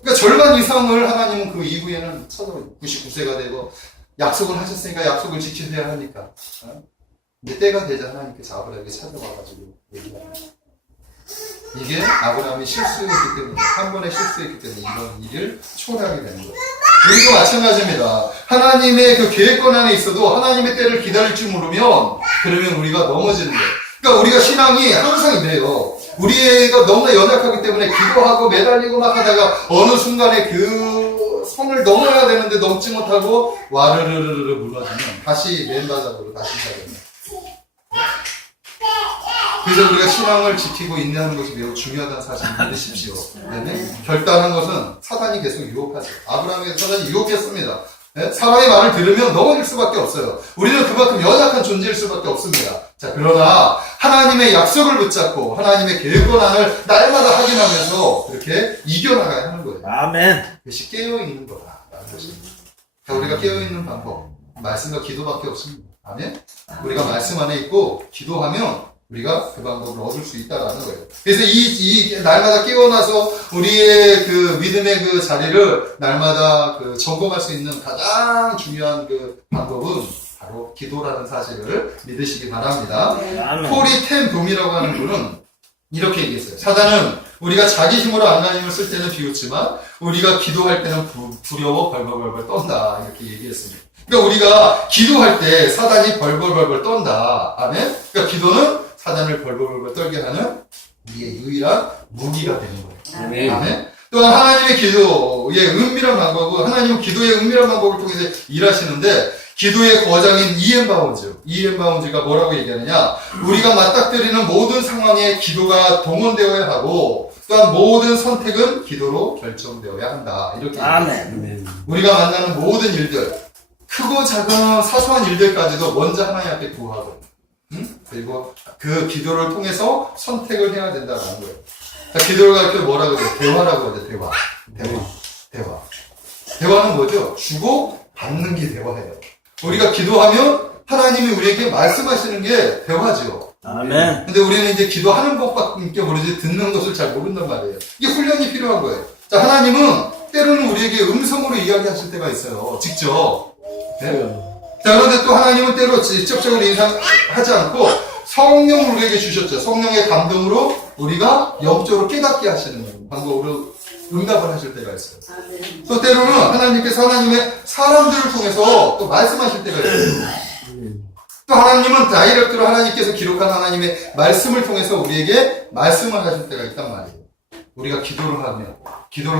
그러니까 절반 이상을 하나님은 그 이후에는 찾아와요. 99세가 되고 약속을 하셨으니까 약속을 지키셔야 하니까 이제 때가 되자 하나님께서 아브라함에게 찾아와가지고 얘기합니다. 이게 아브라함이 실수했기 때문에 한 번의 실수했기 때문에 이런 일을 초래하게 되는 거예요. 우리도 마찬가지입니다. 하나님의 그 계획권 안에 있어도 하나님의 때를 기다릴 줄 모르면 그러면 우리가 넘어지는 거예요. 그러니까 우리가 신앙이 항상 이래요. 우리가 너무나 연약하기 때문에 기도하고 매달리고 막 하다가 어느 순간에 그 선을 넘어야 되는데 넘지 못하고 와르르르르 무너지면 다시 맨바닥으로 다시 시작합니다. 그래서 우리가 신앙을 지키고 인내하는 것이 매우 중요하다는 사실을 믿으십시오. 네? 결단한 것은 사단이 계속 유혹하죠. 아브라함에게 사단이 유혹했습니다. 네? 사람의 말을 들으면 넘어질 수밖에 없어요. 우리는 그만큼 연약한 존재일 수밖에 없습니다. 자, 그러나 하나님의 약속을 붙잡고 하나님의 계획권안을 날마다 확인하면서 그렇게 이겨나가야 하는 거예요. 아멘. 그것이 깨어있는 거다라는 것입니다. 자, 우리가 깨어있는 방법, 말씀과 기도밖에 없습니다. 아멘? 우리가 말씀 안에 있고 기도하면 우리가 그 방법을 얻을 수 있다라는 거예요. 그래서 이 날마다 깨어나서 우리의 그 믿음의 그 자리를 날마다 그 점검할 수 있는 가장 중요한 그 방법은 바로 기도라는 사실을 믿으시기 바랍니다. 코리 텐 붐이라고 하는 분은 이렇게 얘기했어요. 사단은 우리가 자기 힘으로 하나님을 쓸 때는 비웃지만 우리가 기도할 때는 두려워 벌벌벌 떤다 이렇게 얘기했습니다. 그러니까 우리가 기도할 때 사단이 벌벌벌 떤다. 아멘. 그러니까 기도는 사단을 벌벌벌 떨게 하는 우리의 유일한 무기가 되는 거예요. 아멘. 또한 하나님의 기도의 은밀한 방법은 하나님은 기도의 은밀한 방법을 통해서 일하시는데 기도의 거장인 이엠바운즈가 뭐라고 얘기하느냐? 우리가 맞닥뜨리는 모든 상황에 기도가 동원되어야 하고 또한 모든 선택은 기도로 결정되어야 한다. 이렇게 아멘. 우리가 만나는 모든 일들 크고 작은 사소한 일들까지도 먼저 하나님 앞에 구하고 그리고 그 기도를 통해서 선택을 해야 된다는 거예요. 자, 기도를 가르쳐 뭐라고 해요? 대화라고 하죠. 대화. 대화는 뭐죠? 주고 받는 게 대화예요. 우리가 기도하면 하나님이 우리에게 말씀하시는 게 대화죠. 아멘. 근데 우리는 이제 기도하는 것밖에 모르지 듣는 것을 잘 모른단 말이에요. 이게 훈련이 필요한 거예요. 자, 하나님은 때로는 우리에게 음성으로 이야기하실 때가 있어요. 직접. 네? 자, 그런데 또 하나님은 때로 직접적으로 인상하지 않고 성령을 우리에게 주셨죠. 성령의 감동으로 우리가 영적으로 깨닫게 하시는 방법으로 응답을 하실 때가 있어요. 또 때로는 하나님께서 하나님의 사람들을 통해서 또 말씀하실 때가 있어요. 또 하나님은 다이렉트로 하나님께서 기록한 하나님의 말씀을 통해서 우리에게 말씀을 하실 때가 있단 말이에요. 우리가 기도를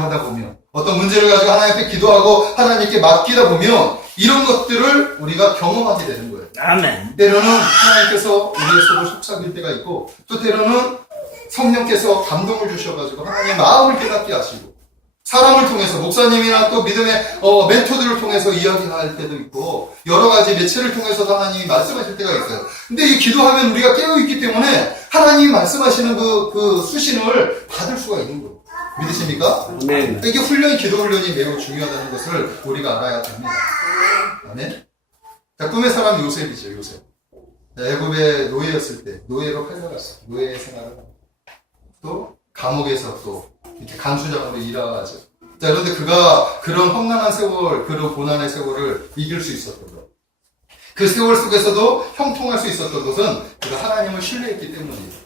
하다 보면 어떤 문제를 가지고 하나님 앞에 기도하고 하나님께 맡기다 보면 이런 것들을 우리가 경험하게 되는 거예요. 아멘. 때로는 하나님께서 우리의 속을 속삭일 때가 있고 또 때로는 성령께서 감동을 주셔가지고 하나님의 마음을 깨닫게 하시고 사람을 통해서 목사님이나 또 믿음의 멘토들을 통해서 이야기할 때도 있고 여러 가지 매체를 통해서도 하나님이 말씀하실 때가 있어요. 근데 이 기도하면 우리가 깨어있기 때문에 하나님이 말씀하시는 그 수신을 받을 수가 있는 거예요. 믿으십니까? 네. 이게 기도 훈련이 매우 중요하다는 것을 우리가 알아야 됩니다. 아멘. 자, 꿈의 사람 요셉이죠, 요셉. 애굽의 노예였을 때, 노예로 팔려갔어요. 노예 생활을. 또, 감옥에서 또, 이렇게 간수장으로 일하죠. 자, 그런데 그가 그런 험난한 세월, 그런 고난의 세월을 이길 수 있었던 것. 그 세월 속에서도 형통할 수 있었던 것은 그가 하나님을 신뢰했기 때문이에요.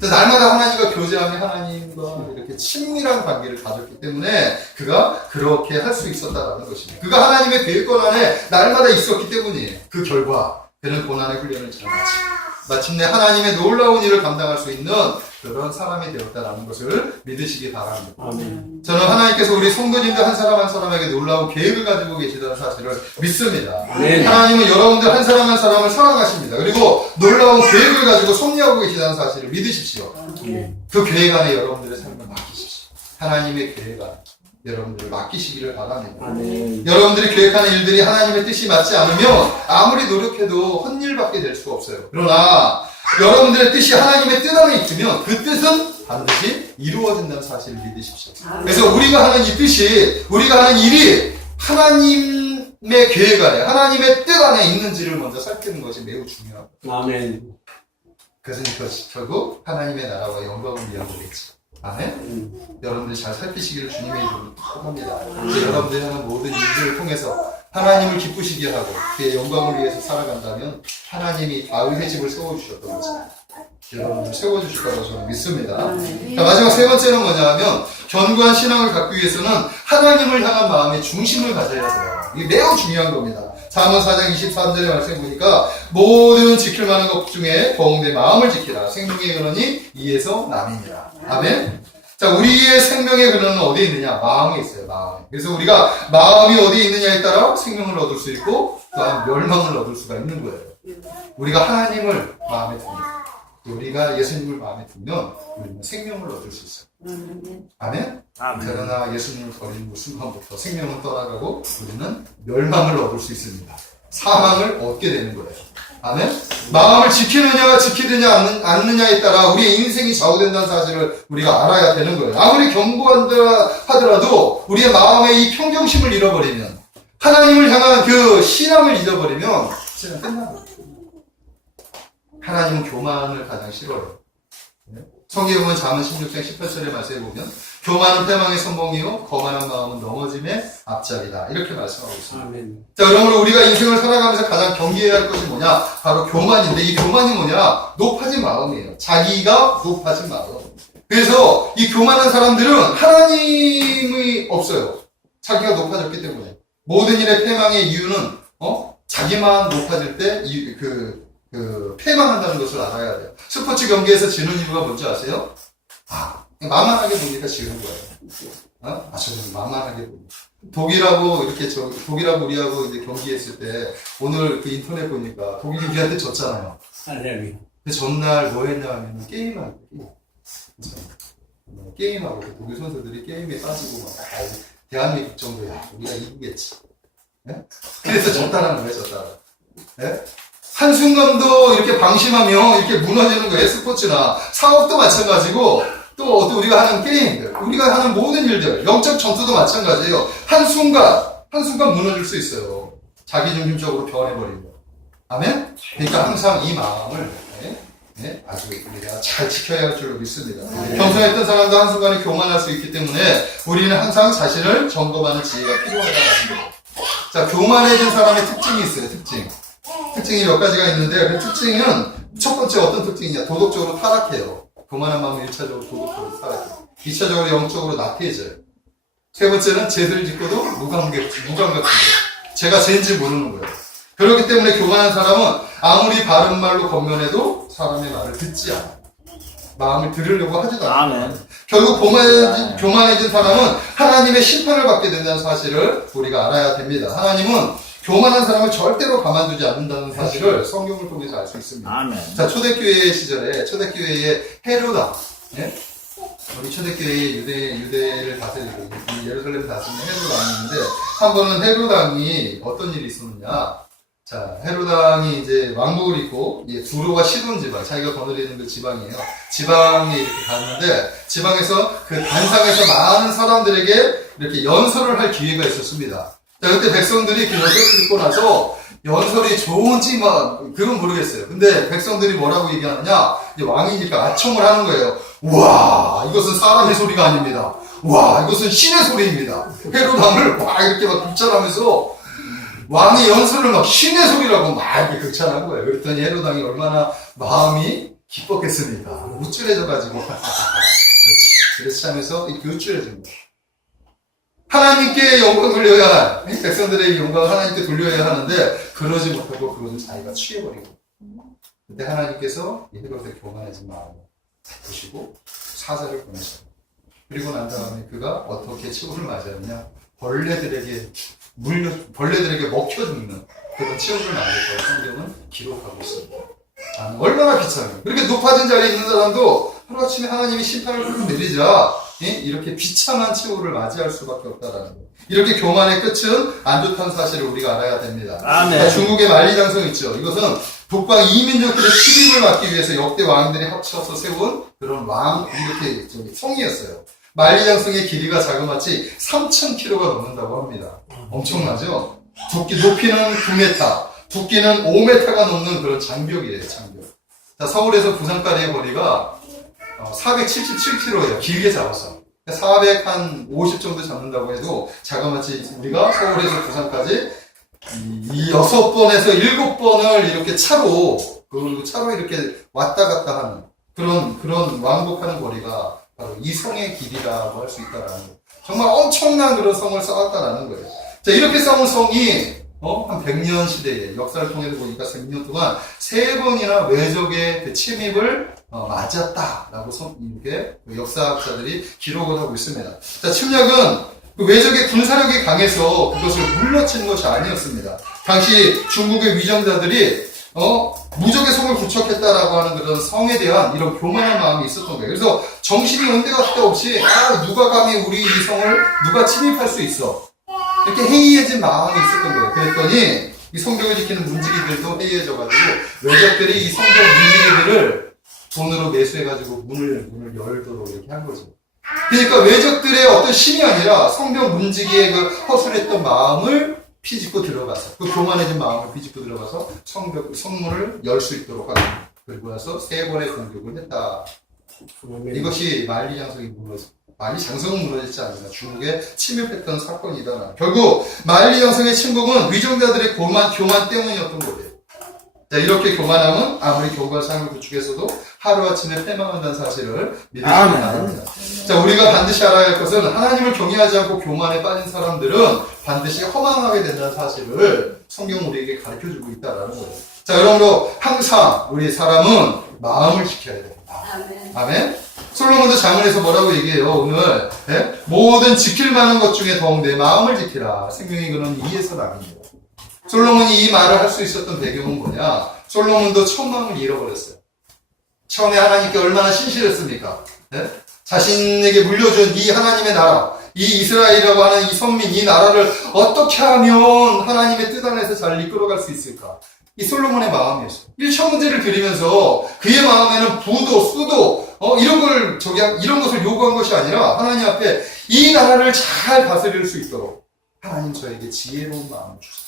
날마다 하나님과 교제하며 하나님과 이렇게 친밀한 관계를 가졌기 때문에 그가 그렇게 할 수 있었다는 것입니다. 그가 하나님의 계획권 안에 날마다 있었기 때문이에요. 그 결과 그는 고난의 훈련을 잘 마치고 마침내 하나님의 놀라운 일을 감당할 수 있는 그런 사람이 되었다라는 것을 믿으시기 바랍니다. 아멘. 저는 하나님께서 우리 성도님들 한 사람 한 사람에게 놀라운 계획을 가지고 계시다는 사실을 믿습니다. 네. 하나님은 여러분들 한 사람 한 사람을 사랑하십니다. 그리고 놀라운 계획을 가지고 섭리하고 계시다는 사실을 믿으십시오. 그 계획 안에 여러분들의 삶을 맡기십시오. 하나님의 계획 안에 여러분들을 맡기시기를 바랍니다. 아멘. 여러분들이 계획하는 일들이 하나님의 뜻이 맞지 않으면 아무리 노력해도 헛일밖에 될 수가 없어요. 그러나 여러분들의 뜻이 하나님의 뜻 안에 있으면 그 뜻은 반드시 이루어진다는 사실을 믿으십시오. 그래서 우리가 하는 이 뜻이, 우리가 하는 일이 하나님의 계획 안에, 하나님의 뜻 안에 있는지를 먼저 살피는 것이 매우 중요합니다. 아멘. 그것은 결국 하나님의 나라와 영광을 위한 거겠지. 아멘? 여러분들이 잘 살피시기를 주님의 이름으로 축복합니다. 여러분들이 하는 모든 일들을 통해서 하나님을 기쁘시게 하고 그의 영광을 위해서 살아간다면 하나님이 다윗의 집을 세워주셨던 거지. 여러분들 세워주실 거라고 저는 믿습니다. 자, 마지막 세 번째는 뭐냐 하면 견고한 신앙을 갖기 위해서는 하나님을 향한 마음의 중심을 가져야 돼요. 이게 매우 중요한 겁니다. 잠언 4장 23절의 말씀 보니까 모든 지킬 만한 것 중에 더욱 내 마음을 지키라. 생명의 근원이 이에서 남이니라. 아멘. 자, 우리의 생명의 근원은 어디에 있느냐? 마음에 있어요. 마음에. 그래서 우리가 마음이 어디에 있느냐에 따라 생명을 얻을 수 있고 또한 멸망을 얻을 수가 있는 거예요. 우리가 하나님을 마음에 듭니다. 우리가 예수님을 마음에 두면 우리는 생명을 얻을 수 있어요. 아멘? 그러나 예수님을 버리는 순간부터 생명은 떠나가고 우리는 멸망을 얻을 수 있습니다. 사망을 얻게 되는 거예요. 아멘? 마음을 지키느냐 지키느냐 않느냐에 따라 우리의 인생이 좌우된다는 사실을 우리가 알아야 되는 거예요. 아무리 견고한다 하더라도 우리의 마음의 이 평정심을 잃어버리면, 하나님을 향한 그 신앙을 잃어버리면 세상 끝나는 거예요. 하나님은 교만을 가장 싫어해요. 성경에 보면 잠언 16장 18절의 말씀에 보면 교만은 패망의 선봉이요 거만한 마음은 넘어짐의 앞잡이다. 이렇게 말씀하고 있습니다. 아멘. 자, 그러므로 우리가 인생을 살아가면서 가장 경계해야 할 것이 뭐냐? 바로 교만인데 이 교만이 뭐냐? 높아진 마음이에요. 자기가 높아진 마음. 그래서 이 교만한 사람들은 하나님이 없어요. 자기가 높아졌기 때문에. 모든 일의 패망의 이유는 자기만 높아질 때 패망한다는 것을 알아야 돼요. 스포츠 경기에서 지는 이유가 뭔지 아세요? 만만하게 보니까 지는 거예요. 저는 만만하게 보니까. 독일하고 우리하고 이제 경기했을 때, 오늘 그 인터넷 보니까 독일이 우리한테 졌잖아요. 할렐루야. 근데 전날 뭐 했냐 하면 게임하고, 게임하고, 독일 선수들이 게임에 빠지고 막, 대한민국 정도야. 우리가 이기겠지. 네? 그래서 졌다라는 거예요, 졌다. 네? 한순간도 이렇게 방심하면 이렇게 무너지는 거예요. 스포츠나 사업도 마찬가지고 또 우리가 하는 게임들, 우리가 하는 모든 일들, 영적 전투도 마찬가지예요. 한순간 무너질 수 있어요. 자기중심적으로 변해버린 거. 아멘? 그러니까 항상 이 마음을 아주 우리가 잘 지켜야 할 줄로 믿습니다. 겸손했던 사람도 한순간에 교만할 수 있기 때문에 우리는 항상 자신을 점검하는 지혜가 필요하다고 합니다. 자, 교만해진 사람의 특징이 있어요. 특징이 몇 가지가 있는데 그 특징은 첫 번째 어떤 특징이냐? 도덕적으로 타락해요. 교만한 마음은 1차적으로 도덕적으로 타락해요. 2차적으로 영적으로 나태해져요. 세 번째는 죄를 짓고도 무감각해요. 제가 죄인지 모르는 거예요. 그렇기 때문에 교만한 사람은 아무리 바른 말로 권면해도 사람의 말을 듣지 않아요. 마음을 들으려고 하지도 않아요. 아멘. 결국 교만해진 사람은 하나님의 심판을 받게 된다는 사실을 우리가 알아야 됩니다. 하나님은 교만한 사람을 절대로 가만두지 않는다는 사실을 성경을 통해서 알 수 있습니다. 아멘. 자, 초대교회 시절에 초대교회의 헤로다, 우리 초대교회의 유대를 다스리고 예루살렘을 다스리는 헤로당이 있는데 한 번은 헤로당이 어떤 일이 있었느냐? 자, 헤로당이 이제 왕복을 입고 두로가 시돈 지방, 자기가 거느리는 그 지방이에요. 지방에 이렇게 갔는데 지방에서 그 단상에서 많은 사람들에게 이렇게 연설을 할 기회가 있었습니다. 자, 그때 백성들이 그 연설을 듣고 나서 연설이 좋은지 그건 모르겠어요. 근데 백성들이 뭐라고 얘기하느냐? 이제 왕이니까 아청을 하는 거예요. 우와, 이것은 사람의 소리가 아닙니다. 우와, 이것은 신의 소리입니다. 헤로당을 막 이렇게 막 극찬하면서 왕의 연설을 막 신의 소리라고 막 이렇게 극찬한 거예요. 그랬더니 헤로당이 얼마나 마음이 기뻤겠습니까? 우쭐해져가지고. 그렇지 하면서 이렇게 우쭐해진 거예요. 하나님께 영광 돌려야 할, 백성들의 영광을 하나님께 돌려야 하는데, 그러지 못하고 그것은 자기가 취해버리고. 근데 하나님께서 이 헤롯의 교만해진 마음을 보시고 사자를 보내셨어요. 그리고 난 다음에 그가 어떻게 치욕을 맞았느냐? 벌레들에게 먹혀 죽는 그런 치욕을 맞았다고 성경은 기록하고 있습니다. 얼마나 비참해요. 그렇게 높아진 자리에 있는 사람도 하루아침에 하나님이 심판을 내리자 이렇게 비참한 치욕을 맞이할 수밖에 없다라는 거예요. 이렇게 교만의 끝은 안 좋다는 사실을 우리가 알아야 됩니다. 아멘. 중국의 만리장성 있죠. 이것은 북방 이민족들의 침입을 막기 위해서 역대 왕들이 합쳐서 세운 그런 이렇게 성이었어요. 만리장성의 길이가 자그마치 3,000km가 넘는다고 합니다. 엄청나죠? 높이는 9m, 두께는 5m가 넘는 그런 장벽이에요, 장벽. 자, 서울에서 부산까지의 거리가 477km예요. 길게 잡아서. 450 정도 잡는다고 해도 자그마치 우리가 서울에서 부산까지 이 6번에서 7번을 이렇게 차로 이렇게 왔다 갔다 하는 그런 왕복하는 거리가 바로 이 성의 길이라고 할 수 있다라는 거예요. 정말 엄청난 그런 성을 쌓았다라는 거예요. 자, 이렇게 쌓은 성이 한 100년 시대에 역사를 통해서 보니까 100년 동안 3번이나 외적의 그 침입을 맞았다라고 이렇게 역사학자들이 기록을 하고 있습니다. 자, 침략은 그 외적의 군사력이 강해서 그것을 물러치는 것이 아니었습니다. 당시 중국의 위정자들이 무적의 성을 구축했다라고 하는 그런 성에 대한 이런 교만한 마음이 있었던 거예요. 그래서 정신이 온데가 쓸데 없이 누가 감히 우리 이 성을 누가 침입할 수 있어. 이렇게 해이해진 마음이 있었던 거예요. 그랬더니 이 성벽을 지키는 문지기들도 해이해져가지고 외적들이 이 성벽 문지기들을 돈으로 매수해가지고 문을 열도록 이렇게 한 거죠. 그러니까 외적들의 어떤 신이 아니라 성벽 문지기의 그 허술했던 마음을 피집고 들어가서 그 교만해진 마음을 피집고 들어가서 성문을 열 수 있도록 하고 그리고 나서 3번의 공격을 했다. 이것이 만리장성은 무너지지 않습니다. 중국에 침입했던 사건이다. 결국 만리장성의 침공은 위정자들의 교만 때문이었던 거예요. 자, 이렇게 교만함은 아무리 교과 상을 구축해서도 하루아침에 패망한다는 사실을 믿으시기 바랍니다. 자, 우리가 반드시 알아야 할 것은 하나님을 경외하지 않고 교만에 빠진 사람들은 반드시 허망하게 된다는 사실을 성경은 우리에게 가르쳐주고 있다는 거예요. 자, 여러분도 항상 우리 사람은 마음을 지켜야 됩니다. 아멘. 솔로몬도 잠언에서 뭐라고 얘기해요? 오늘 모든 지킬 만한 것 중에 더욱 내 마음을 지키라. 생명의 근원 이에서 나옵니다. 솔로몬이 이 말을 할 수 있었던 배경은 뭐냐? 솔로몬도 첫 마음을 잃어버렸어요. 처음에 하나님께 얼마나 신실했습니까? 자신에게 물려준 이 하나님의 나라, 이 이스라엘이라고 하는 이 선민, 이 나라를 어떻게 하면 하나님의 뜻 안에서 잘 이끌어갈 수 있을까? 이 솔로몬의 마음이었어요. 1차 문제를 드리면서 그의 마음에는 부도, 수도, 이런 것을 요구한 것이 아니라 하나님 앞에 이 나라를 잘 다스릴 수 있도록 하나님 저에게 지혜로운 마음을 주세요.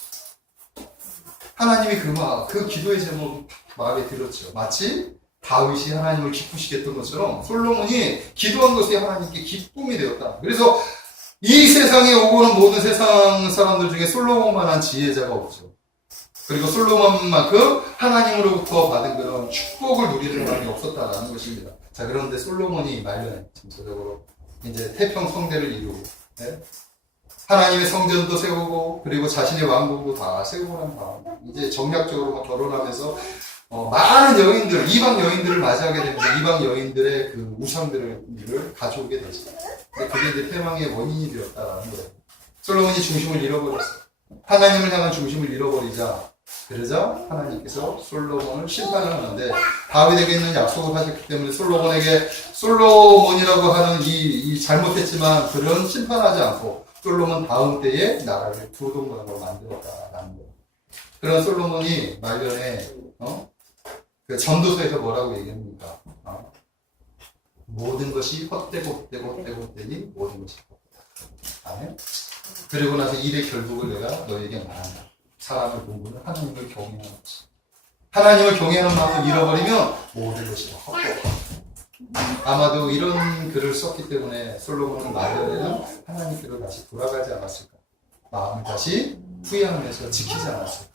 하나님이 그 기도의 제목 마음에 들었죠. 마치 다윗이 하나님을 기쁘시게 했던 것처럼 솔로몬이 기도한 것이 하나님께 기쁨이 되었다. 그래서 이 세상에 오고는 모든 세상 사람들 중에 솔로몬만한 지혜자가 없죠. 그리고 솔로몬만큼 하나님으로부터 받은 그런 축복을 누리는 사람이 없었다라는 것입니다. 자, 그런데 솔로몬이 말년에 전체적으로 이제 태평 성대를 이루고 하나님의 성전도 세우고 그리고 자신의 왕국도 다 세우고 난 다음 이제 정략적으로 결혼하면서 많은 여인들, 이방 여인들을 맞이하게 됩니다. 이방 여인들의 그 우상들을 가져오게 되죠. 근데 그게 이제 패망의 원인이 되었다라는 거예요. 솔로몬이 중심을 잃어버렸어요. 하나님을 향한 중심을 잃어버리자 그러자 하나님께서 솔로몬을 심판을 하는데 다윗에게 있는 약속을 하셨기 때문에 솔로몬이라고 하는 이 잘못했지만 그런 심판하지 않고 솔로몬 다음 때에 나라를 두 동강으로 만들었다라는 거예요. 그런 솔로몬이 말년에 그 전도서에서 뭐라고 얘기합니까? 모든 것이 헛되고 헛되니 모든 것이 헛되다. 아멘. 그리고 나서 일의 결국을 내가 너에게 말한다. 사람을 공부는 하나님을 경외하는 것이. 하나님을 경외하는 마음을 잃어버리면 모든 것이 헛되다. 아마도 이런 글을 썼기 때문에 솔로몬은 말년에는 하나님께로 다시 돌아가지 않았을까? 마음을 다시 후회하면서 지키지 않았을까?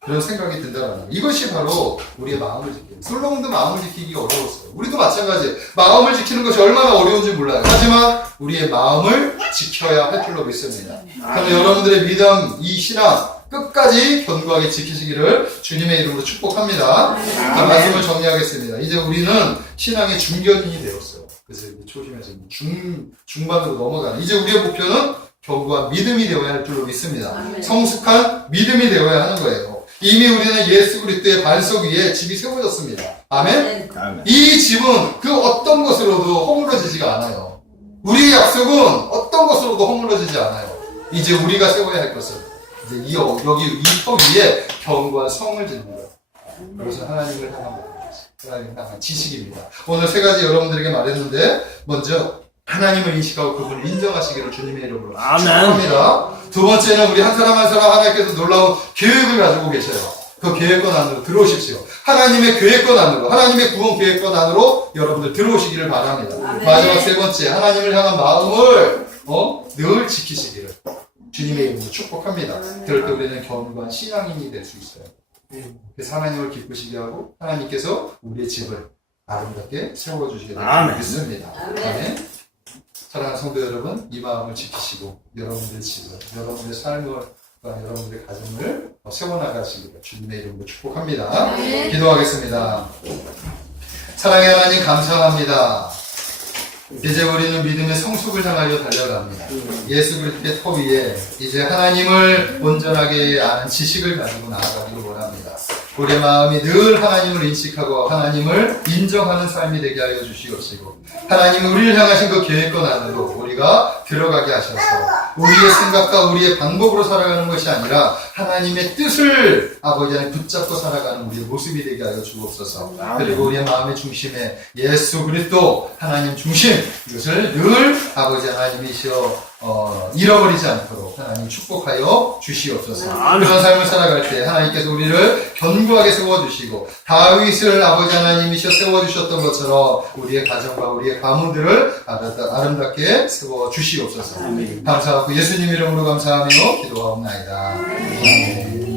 그런 생각이 든다는 거예요. 이것이 바로 우리의 마음을 지키는. 솔로몬도 마음을 지키기 어려웠어요. 우리도 마찬가지예요. 마음을 지키는 것이 얼마나 어려운지 몰라요. 하지만 우리의 마음을 지켜야 할 줄로 믿습니다. 그럼 여러분들의 믿음, 이 신앙, 끝까지 견고하게 지키시기를 주님의 이름으로 축복합니다. 자, 말씀을 정리하겠습니다. 이제 우리는 신앙의 중견인이 되었어요. 그래서 초심에서 중반으로 넘어가는. 이제 우리의 목표는 견고한 믿음이 되어야 할 줄로 믿습니다. 성숙한 믿음이 되어야 하는 거예요. 이미 우리는 예수 그리스도의 반석 위에 집이 세워졌습니다. 아멘? 아멘. 이 집은 그 어떤 것으로도 허물어지지가 않아요. 우리의 약속은 어떤 것으로도 허물어지지 않아요. 이제 우리가 세워야 할 것은 이제 여기 이 터 위에 견고한 성을 짓는 거예요. 그것은 하나님을 향한 지식입니다. 오늘 세 가지 여러분들에게 말했는데, 먼저 하나님을 인식하고 그분을 인정하시기를 주님의 이름으로 축복합니다. 두 번째는 우리 한 사람 한 사람 하나님께서 놀라운 계획을 가지고 계셔요. 그 계획권 안으로 들어오십시오. 하나님의 계획권 안으로, 하나님의 구원 계획권 안으로 여러분들 들어오시기를 바랍니다. 마지막 세 번째, 하나님을 향한 마음을 늘 지키시기를 주님의 이름으로 축복합니다. 그럴 때 우리는 견고한 신앙인이 될 수 있어요. 그래서 하나님을 기쁘시게 하고 하나님께서 우리의 집을 아름답게 세워주시게 될 줄 믿습니다. 아멘. 사랑하는 성도 여러분, 이 마음을 지키시고 여러분들의 집을, 여러분들의 삶을, 여러분들의 가정을 세워나가시기를 주님의 이름으로 축복합니다. 기도하겠습니다. 사랑의 하나님 감사합니다. 이제 우리는 믿음의 성숙을 향하여 달려갑니다. 예수 그리스도의 터 위에 이제 하나님을 온전하게 아는 지식을 가지고 나아가기를 원합니다. 우리의 마음이 늘 하나님을 인식하고 하나님을 인정하는 삶이 되게 하여 주시옵시고, 하나님이 우리를 향하신 그 계획권 안으로 우리가 들어가게 하셔서 우리의 생각과 우리의 방법으로 살아가는 것이 아니라 하나님의 뜻을 아버지 안에 붙잡고 살아가는 우리의 모습이 되게 하여 주옵소서. 그리고 우리의 마음의 중심에 예수 그리스도 하나님 중심, 이것을 늘 아버지 하나님이시여 잃어버리지 않도록 하나님 축복하여 주시옵소서. 그런 삶을 살아갈 때 하나님께서 우리를 견고하게 세워주시고 다윗을 아버지 하나님이시여 세워주셨던 것처럼 우리의 가정과 우리의 가문들을 아름답게 세워주시옵소서. 감사하고 예수님 이름으로 감사하며 기도하옵나이다. 아멘.